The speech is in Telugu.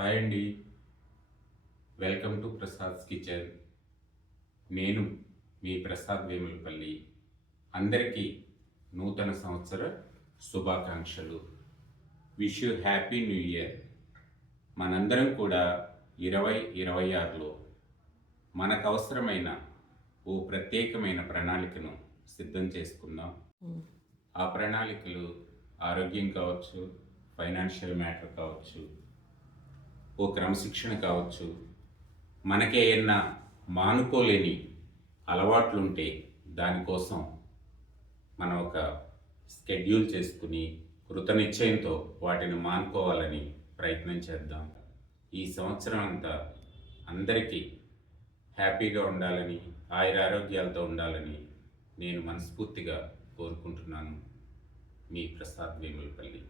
హాయ్ అండి. Welcome to Prasad's kitchen. నేను మీ ప్రసాద్ వేములపల్లి. అందరికీ నూతన సంవత్సర శుభాకాంక్షలు. Wish you happy new year. మనందరం కూడా 2026లో మనకు అవసరమైన ఓ ప్రత్యేకమైన ప్రణాళికను సిద్ధం చేసుకుందాం. ఆ ప్రణాళికలు ఆరోగ్యం కావచ్చు, ఫైనాన్షియల్ మ్యాటర్ కావచ్చు, ఓ క్రమశిక్షణ కావచ్చు, మనకే ఏమన్నా మానుకోలేని అలవాట్లుంటే దానికోసం మనం ఒక స్కెడ్యూల్ చేసుకుని కృతనిశ్చయంతో వాటిని మానుకోవాలని ప్రయత్నం చేద్దాం. ఈ సంవత్సరం అంతా అందరికీ హ్యాపీగా ఉండాలని, ఆయురారోగ్యాలతో ఉండాలని నేను మనస్ఫూర్తిగా కోరుకుంటున్నాను. మీ ప్రసాద్ వేములపల్లి.